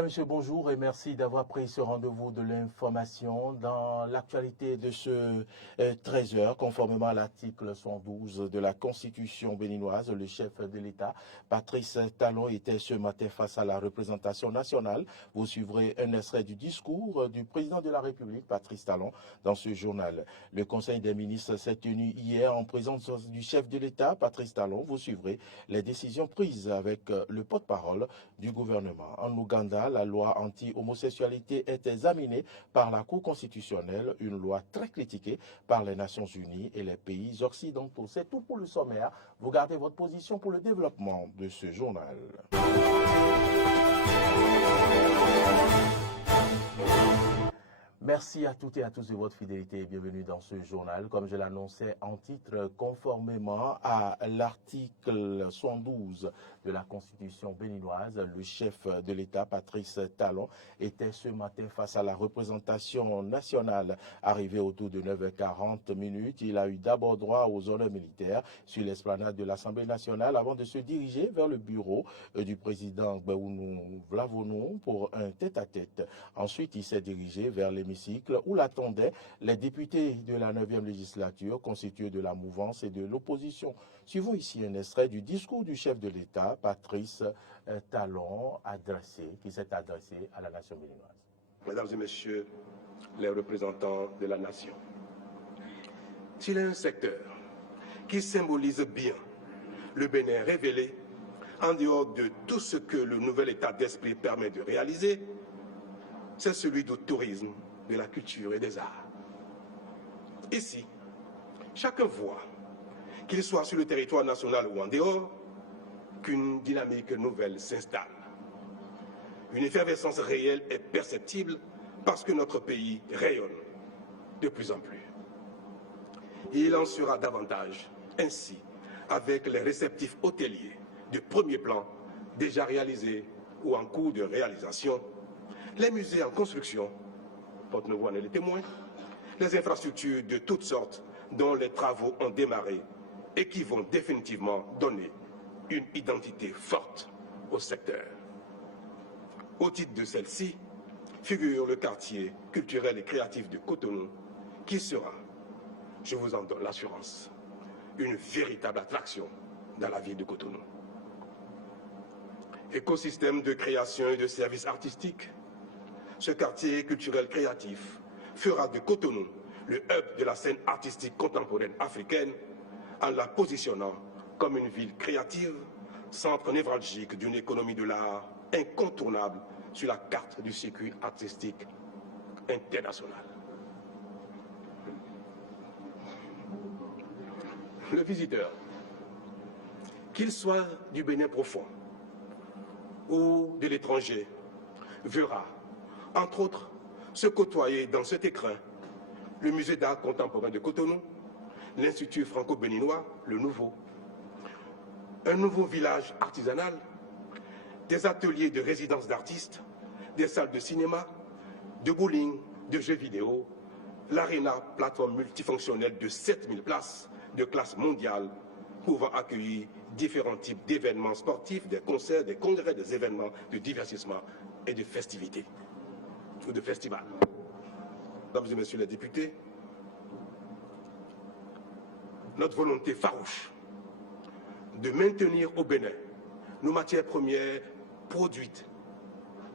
Mesdames, Messieurs, bonjour et merci d'avoir pris ce rendez-vous de l'information dans l'actualité de ce 13h, conformément à l'article 112 de la Constitution béninoise. Le chef de l'État, Patrice Talon, était ce matin face à la représentation nationale. Vous suivrez un extrait du discours du président de la République, Patrice Talon, dans ce journal. Le Conseil des ministres s'est tenu hier en présence du chef de l'État, Patrice Talon. Vous suivrez les décisions prises avec le porte-parole du gouvernement. En Ouganda, la loi anti-homosexualité est examinée par la Cour constitutionnelle, une loi très critiquée par les Nations Unies et les pays occidentaux. C'est tout pour le sommaire. Vous gardez votre position pour le développement de ce journal. Merci à toutes et à tous de votre fidélité et bienvenue dans ce journal. Comme je l'annonçais en titre, conformément à l'article 112 de la Constitution béninoise, le chef de l'État, Patrice Talon, était ce matin face à la représentation nationale. Arrivé autour de 9h40, il a eu d'abord droit aux honneurs militaires sur l'esplanade de l'Assemblée nationale avant de se diriger vers le bureau du président Gbéounou Vlavonou pour un tête-à-tête. Ensuite, il s'est dirigé vers l'hémicycle où l'attendaient les députés de la 9e législature constitués de la mouvance et de l'opposition. Suivons ici un extrait du discours du chef de l'État, Patrice Talon, qui s'est adressé à la nation béninoise. Mesdames et messieurs les représentants de la nation, s'il y a un secteur qui symbolise bien le Bénin révélé, en dehors de tout ce que le nouvel état d'esprit permet de réaliser, c'est celui du tourisme, de la culture et des arts. Ici, chacun voit, qu'il soit sur le territoire national ou en dehors, qu'une dynamique nouvelle s'installe. Une effervescence réelle est perceptible parce que notre pays rayonne de plus en plus. Et il en sera davantage ainsi avec les réceptifs hôteliers de premier plan déjà réalisés ou en cours de réalisation, les musées en construction, Porte-Nouveau en est le témoin, les infrastructures de toutes sortes dont les travaux ont démarré et qui vont définitivement donner une identité forte au secteur. Au titre de celle-ci, figure le quartier culturel et créatif de Cotonou, qui sera, je vous en donne l'assurance, une véritable attraction dans la ville de Cotonou. Écosystème de création et de services artistiques, ce quartier culturel créatif fera de Cotonou le hub de la scène artistique contemporaine africaine en la positionnant comme une ville créative, centre névralgique d'une économie de l'art incontournable sur la carte du circuit artistique international. Le visiteur, qu'il soit du Bénin profond ou de l'étranger, verra, entre autres, se côtoyer dans cet écrin le musée d'art contemporain de Cotonou, l'Institut franco-béninois, le Nouveau, un nouveau village artisanal, des ateliers de résidence d'artistes, des salles de cinéma, de bowling, de jeux vidéo, l'Arena, plateforme multifonctionnelle de 7000 places de classe mondiale, pouvant accueillir différents types d'événements sportifs, des concerts, des congrès, des événements de divertissement et de festivités, ou de festivals. Mesdames et messieurs les députés, notre volonté farouche de maintenir au Bénin nos matières premières produites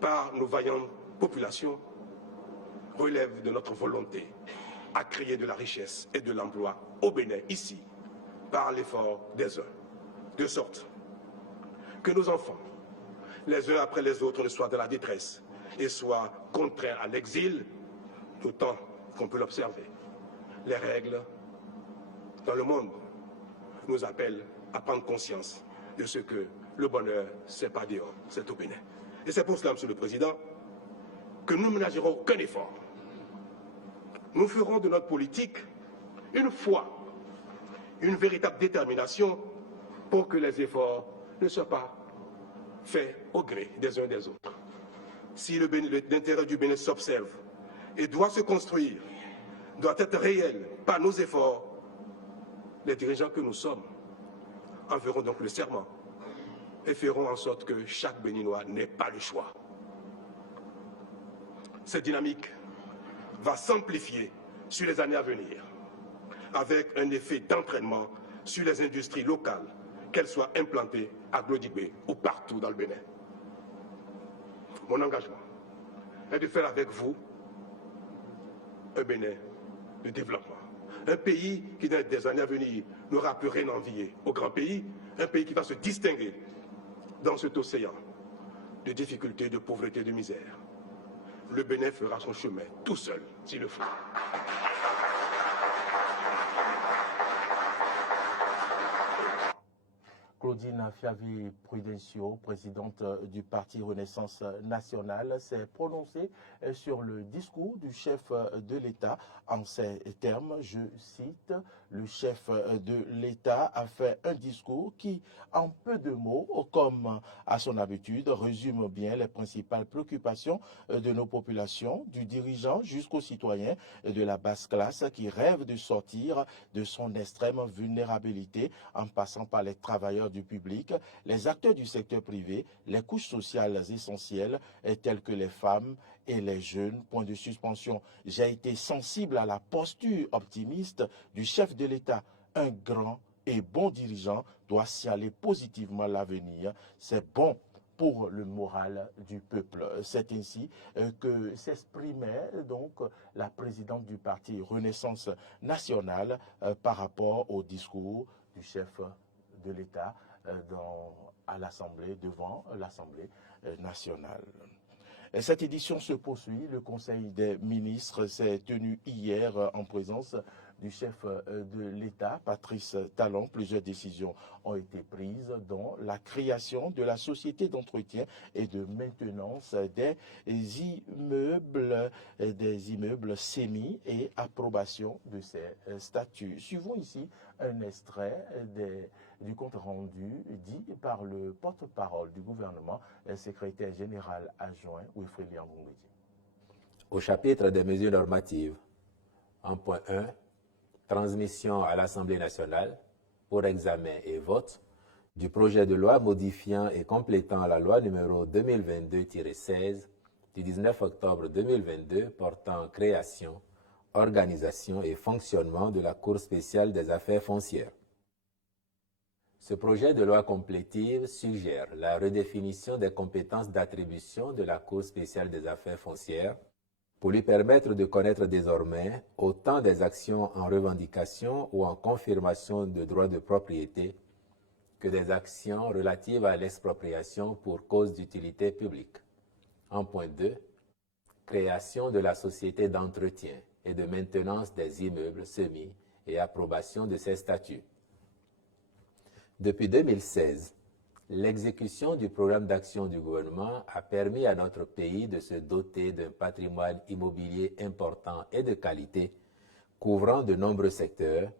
par nos vaillantes populations relève de notre volonté à créer de la richesse et de l'emploi au Bénin, ici, par l'effort des uns, de sorte que nos enfants, les uns après les autres, ne soient dans la détresse et soient contraints à l'exil, d'autant qu'on peut l'observer. Les règles dans le monde nous appellent à prendre conscience de ce que le bonheur, c'est pas dehors, c'est au Bénin. Et c'est pour cela, Monsieur le Président, que nous ne ménagerons aucun effort. Nous ferons de notre politique une foi, une véritable détermination pour que les efforts ne soient pas faits au gré des uns des autres. Si l'intérêt du Bénin s'observe et doit se construire, doit être réel par nos efforts, les dirigeants que nous sommes en feront donc le serment et feront en sorte que chaque Béninois n'ait pas le choix cette dynamique va s'amplifier sur les années à venir, avec un effet d'entraînement sur les industries locales, qu'elles soient implantées à Glodibé ou partout dans le Bénin. Mon engagement est de faire avec vous un Bénin de développement. Un pays qui, dans des années à venir, n'aura plus rien à envier au grand pays, un pays qui va se distinguer dans cet océan de difficultés, de pauvreté, de misère. Le Bénin fera son chemin tout seul, s'il le faut. Claudine Fiavi-Prudencio, présidente du parti Renaissance nationale, s'est prononcée sur le discours du chef de l'État en ces termes. Je cite, le chef de l'État a fait un discours qui, en peu de mots, comme à son habitude, résume bien les principales préoccupations de nos populations, du dirigeant jusqu'aux citoyens de la basse classe qui rêvent de sortir de son extrême vulnérabilité en passant par les travailleurs du public, les acteurs du secteur privé, les couches sociales essentielles telles que les femmes et les jeunes. Point de suspension. J'ai été sensible à la posture optimiste du chef de l'État. Un grand et bon dirigeant doit s'y positivement l'avenir. C'est bon pour le moral du peuple. C'est ainsi que s'exprimait donc la présidente du parti Renaissance nationale par rapport au discours du chef de l'État à l'Assemblée, devant l'Assemblée nationale. Cette édition se poursuit. Le Conseil des ministres s'est tenu hier en présence du chef de l'État, Patrice Talon. Plusieurs décisions ont été prises, dont la création de la société d'entretien et de maintenance des immeubles sémis et approbation de ces statuts. Suivons ici un extrait du compte rendu dit par le porte-parole du gouvernement, le secrétaire général adjoint Wilfrid Liangongwedi. Au chapitre des mesures normatives, en point 1, transmission à l'Assemblée nationale pour examen et vote du projet de loi modifiant et complétant la loi numéro 2022-16 du 19 octobre 2022 portant création, organisation et fonctionnement de la Cour spéciale des affaires foncières. Ce projet de loi complétive suggère la redéfinition des compétences d'attribution de la Cour spéciale des affaires foncières pour lui permettre de connaître désormais autant des actions en revendication ou en confirmation de droits de propriété que des actions relatives à l'expropriation pour cause d'utilité publique. En point 2, création de la société d'entretien et de maintenance des immeubles semis et approbation de ses statuts. Depuis 2016, l'exécution du programme d'action du gouvernement a permis à notre pays de se doter d'un patrimoine immobilier important et de qualité, couvrant de nombreux secteurs,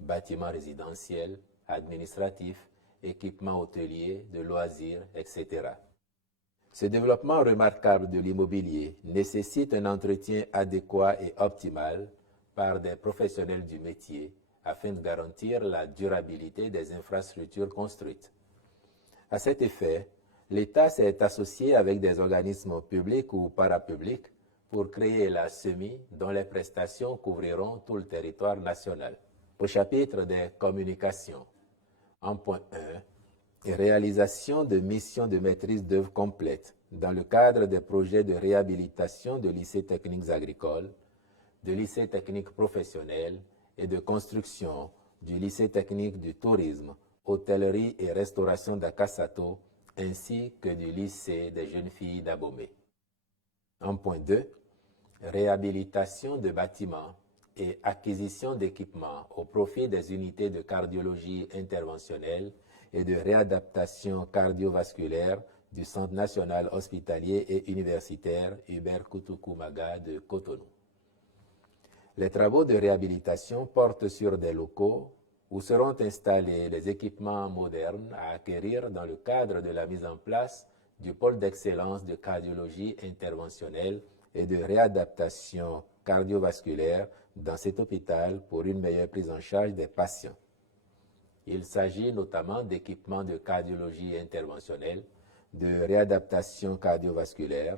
bâtiments résidentiels, administratifs, équipements hôteliers, de loisirs, etc. Ce développement remarquable de l'immobilier nécessite un entretien adéquat et optimal par des professionnels du métier afin de garantir la durabilité des infrastructures construites. À cet effet, l'État s'est associé avec des organismes publics ou parapublics pour créer la SEMI dont les prestations couvriront tout le territoire national. Au chapitre des communications, en point 1, réalisation de missions de maîtrise d'œuvre complète dans le cadre des projets de réhabilitation de lycées techniques agricoles, de lycées techniques professionnels et de construction du lycée technique du tourisme, hôtellerie et restauration d'Akasato, ainsi que du lycée des jeunes filles d'Abomey. En point 2, réhabilitation de bâtiments et acquisition d'équipements au profit des unités de cardiologie interventionnelle et de réadaptation cardiovasculaire du Centre national hospitalier et universitaire Hubert Kutukumaga de Cotonou. Les travaux de réhabilitation portent sur des locaux où seront installés les équipements modernes à acquérir dans le cadre de la mise en place du pôle d'excellence de cardiologie interventionnelle et de réadaptation cardiovasculaire dans cet hôpital pour une meilleure prise en charge des patients. Il s'agit notamment d'équipements de cardiologie interventionnelle, de réadaptation cardiovasculaire,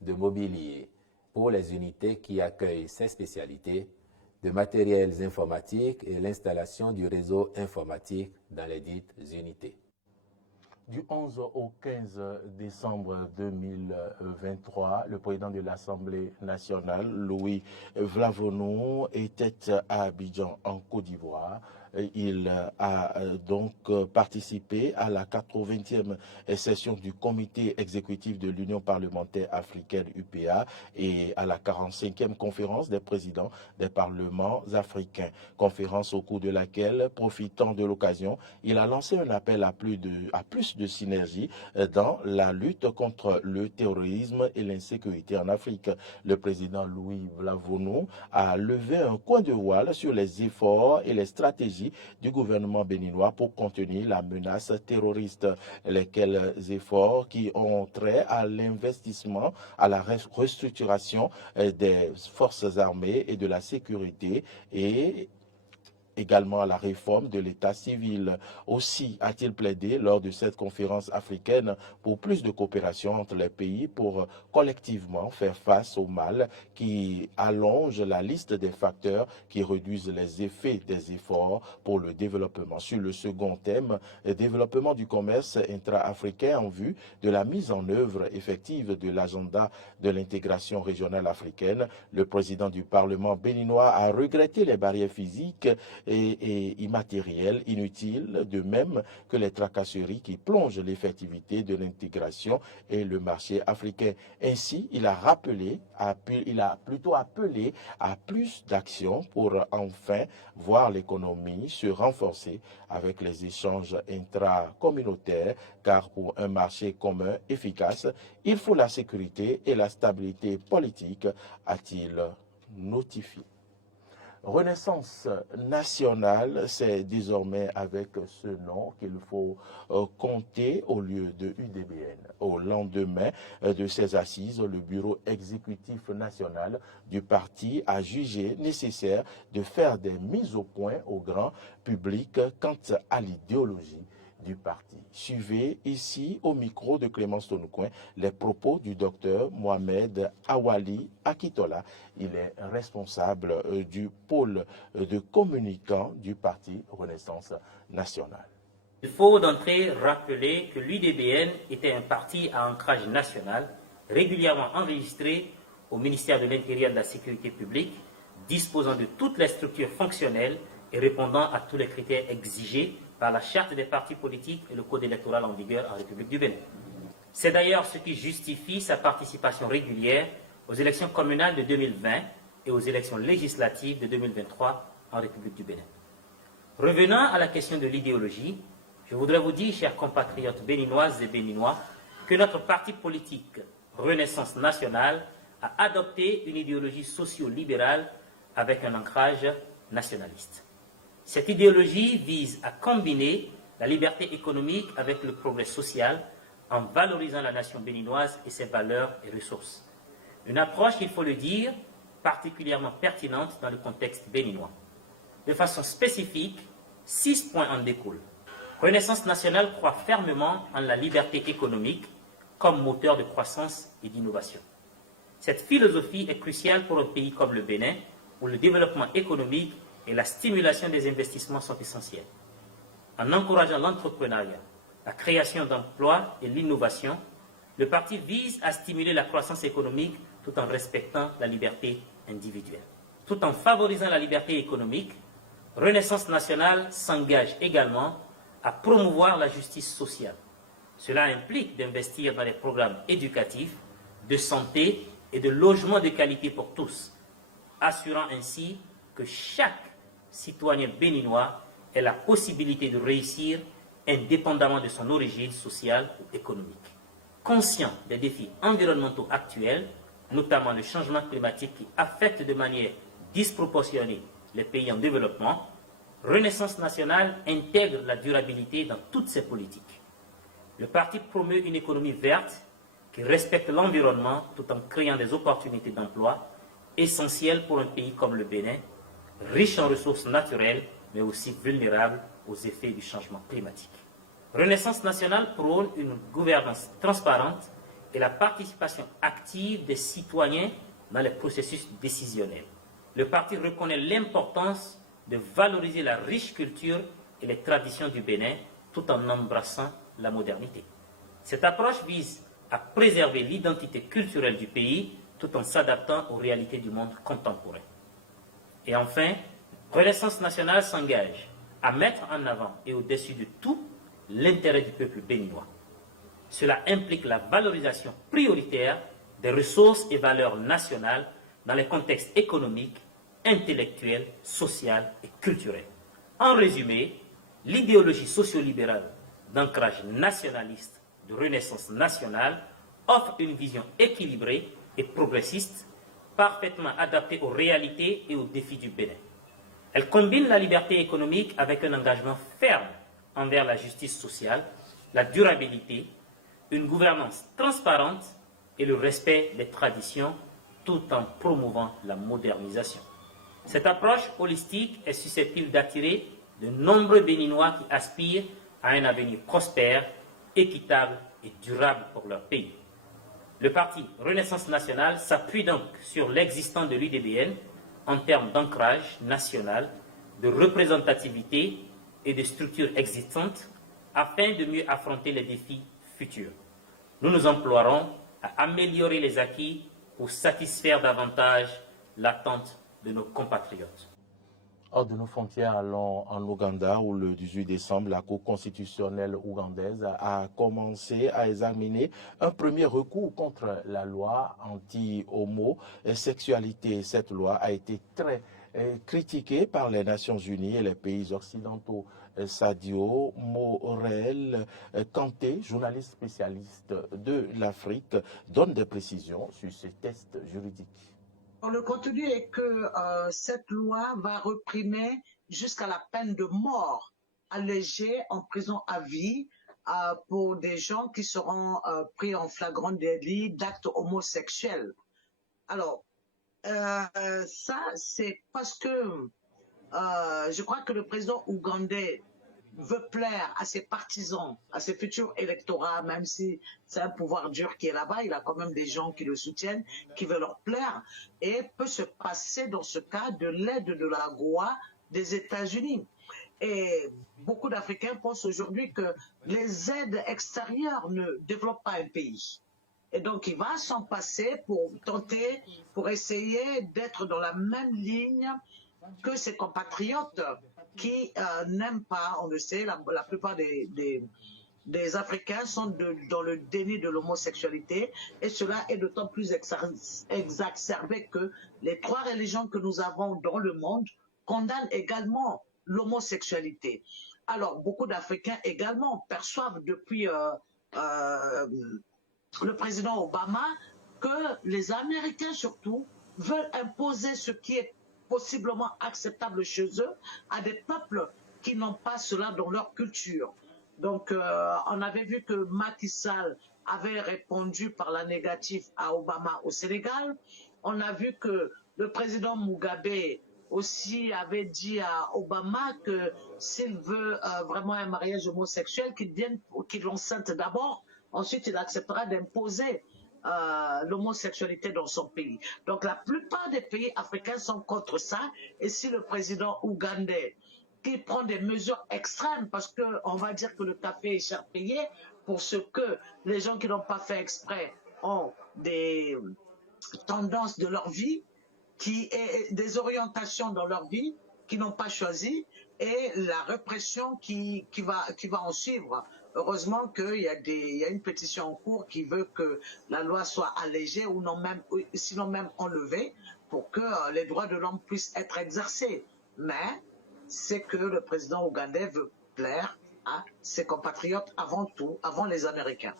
de mobilier pour les unités qui accueillent ces spécialités, de matériels informatiques et l'installation du réseau informatique dans les dites unités. Du 11 au 15 décembre 2023, le président de l'Assemblée nationale, Louis Vlavonou, était à Abidjan, en Côte d'Ivoire. Il a donc participé à la 80e session du comité exécutif de l'Union parlementaire africaine UPA et à la 45e conférence des présidents des parlements africains. Conférence au cours de laquelle, profitant de l'occasion, il a lancé un appel à plus de synergie dans la lutte contre le terrorisme et l'insécurité en Afrique. Le président Louis Vlavonou a levé un coin de voile sur les efforts et les stratégies du gouvernement béninois pour contenir la menace terroriste. Lesquels efforts qui ont trait à l'investissement, à la restructuration des forces armées et de la sécurité et également à la réforme de l'état civil. Aussi a-t-il plaidé lors de cette conférence africaine pour plus de coopération entre les pays pour collectivement faire face au mal qui allonge la liste des facteurs qui réduisent les effets des efforts pour le développement. Sur le second thème, le développement du commerce intra-africain en vue de la mise en œuvre effective de l'agenda de l'intégration régionale africaine, le président du Parlement béninois a regretté les barrières physiques et immatériels inutiles, de même que les tracasseries qui plongent l'effectivité de l'intégration et le marché africain. Ainsi, il a plutôt appelé à plus d'actions pour enfin voir l'économie se renforcer avec les échanges intracommunautaires, car pour un marché commun efficace, il faut la sécurité et la stabilité politique, a-t-il notifié. Renaissance nationale, c'est désormais avec ce nom qu'il faut compter au lieu de UDBN. Au lendemain de ces assises, le bureau exécutif national du parti a jugé nécessaire de faire des mises au point au grand public quant à l'idéologie du parti. Suivez ici au micro de Clémence Tonoucoin les propos du docteur Mohamed Awali Akitola. Il est responsable du pôle de communicants du parti Renaissance nationale. Il faut d'entrée rappeler que l'UDBN était un parti à ancrage national, régulièrement enregistré au ministère de l'Intérieur et de la Sécurité publique, disposant de toutes les structures fonctionnelles et répondant à tous les critères exigés par la charte des partis politiques et le code électoral en vigueur en République du Bénin. C'est d'ailleurs ce qui justifie sa participation régulière aux élections communales de 2020 et aux élections législatives de 2023 en République du Bénin. Revenant à la question de l'idéologie, je voudrais vous dire, chers compatriotes béninoises et béninois, que notre parti politique Renaissance nationale a adopté une idéologie socio-libérale avec un ancrage nationaliste. Cette idéologie vise à combiner la liberté économique avec le progrès social en valorisant la nation béninoise et ses valeurs et ressources. Une approche, il faut le dire, particulièrement pertinente dans le contexte béninois. De façon spécifique, 6 points en découlent. Renaissance nationale croit fermement en la liberté économique comme moteur de croissance et d'innovation. Cette philosophie est cruciale pour un pays comme le Bénin, où le développement économique et la stimulation des investissements sont essentiels. En encourageant l'entrepreneuriat, la création d'emplois et l'innovation, le parti vise à stimuler la croissance économique tout en respectant la liberté individuelle. Tout en favorisant la liberté économique, Renaissance nationale s'engage également à promouvoir la justice sociale. Cela implique d'investir dans les programmes éducatifs, de santé et de logement de qualité pour tous, assurant ainsi que chaque citoyen béninois ait la possibilité de réussir indépendamment de son origine sociale ou économique. Conscient des défis environnementaux actuels, notamment le changement climatique qui affecte de manière disproportionnée les pays en développement, Renaissance nationale intègre la durabilité dans toutes ses politiques. Le parti promeut une économie verte qui respecte l'environnement tout en créant des opportunités d'emploi essentielles pour un pays comme le Bénin, riche en ressources naturelles, mais aussi vulnérable aux effets du changement climatique. Renaissance nationale prône une gouvernance transparente et la participation active des citoyens dans les processus décisionnels. Le parti reconnaît l'importance de valoriser la riche culture et les traditions du Bénin tout en embrassant la modernité. Cette approche vise à préserver l'identité culturelle du pays tout en s'adaptant aux réalités du monde contemporain. Et enfin, Renaissance nationale s'engage à mettre en avant et au-dessus de tout l'intérêt du peuple béninois. Cela implique la valorisation prioritaire des ressources et valeurs nationales dans les contextes économiques, intellectuels, social et culturel. En résumé, l'idéologie socio-libérale d'ancrage nationaliste de Renaissance nationale offre une vision équilibrée et progressiste, parfaitement adaptée aux réalités et aux défis du Bénin. Elle combine la liberté économique avec un engagement ferme envers la justice sociale, la durabilité, une gouvernance transparente et le respect des traditions tout en promouvant la modernisation. Cette approche holistique est susceptible d'attirer de nombreux Béninois qui aspirent à un avenir prospère, équitable et durable pour leur pays. Le parti Renaissance nationale s'appuie donc sur l'existant de l'UDBN en termes d'ancrage national, de représentativité et de structures existantes afin de mieux affronter les défis futurs. Nous nous emploierons à améliorer les acquis pour satisfaire davantage l'attente de nos compatriotes. Hors de nos frontières, allons en Ouganda où le 18 décembre, la Cour constitutionnelle ougandaise a commencé à examiner un premier recours contre la loi anti-homosexualité. Cette loi a été très critiquée par les Nations Unies et les pays occidentaux. Sadio Morel Kanté, journaliste spécialiste de l'Afrique, donne des précisions sur ces tests juridiques. Le contenu est que cette loi va réprimer jusqu'à la peine de mort allégée en prison à vie pour des gens qui seront pris en flagrant délit d'actes homosexuels. Alors, ça, c'est parce que je crois que le président ougandais veut plaire à ses partisans, à ses futurs électorats, même si c'est un pouvoir dur qui est là-bas, il a quand même des gens qui le soutiennent, qui veulent leur plaire, et peut se passer dans ce cas de l'aide de la GOA des États-Unis. Et beaucoup d'Africains pensent aujourd'hui que les aides extérieures ne développent pas un pays. Et donc, il va s'en passer pour tenter, pour essayer d'être dans la même ligne que ses compatriotes qui n'aiment pas, on le sait, la plupart des Africains sont dans le déni de l'homosexualité, et cela est d'autant plus exacerbé que les 3 religions que nous avons dans le monde condamnent également l'homosexualité. Alors, beaucoup d'Africains également perçoivent depuis le président Obama que les Américains surtout veulent imposer ce qui est possiblement acceptable chez eux à des peuples qui n'ont pas cela dans leur culture. Donc, on avait vu que Macky Sall avait répondu par la négative à Obama au Sénégal. On a vu que le président Mugabe aussi avait dit à Obama que s'il veut vraiment un mariage homosexuel, qu'il l'enceinte d'abord, ensuite il acceptera d'imposer l'homosexualité dans son pays. Donc la plupart des pays africains sont contre ça, et si le président ougandais qui prend des mesures extrêmes, parce qu'on va dire que le café est cher payé, pour ce que les gens qui n'ont pas fait exprès ont des tendances de leur vie, des orientations dans leur vie qui n'ont pas choisi, et la répression qui va en suivre. Heureusement qu'il y a une pétition en cours qui veut que la loi soit allégée ou non même, sinon même enlevée, pour que les droits de l'homme puissent être exercés. Mais c'est que le président ougandais veut plaire à ses compatriotes avant tout, avant les Américains.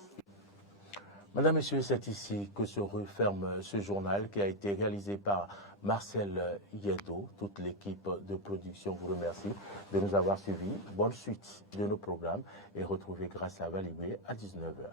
Madame, Messieurs, c'est ici que se referme ce journal qui a été réalisé par Marcel Yedo. Toute l'équipe de production vous remercie de nous avoir suivis. Bonne suite de nos programmes et retrouvez Grâce à Valimé à 19h.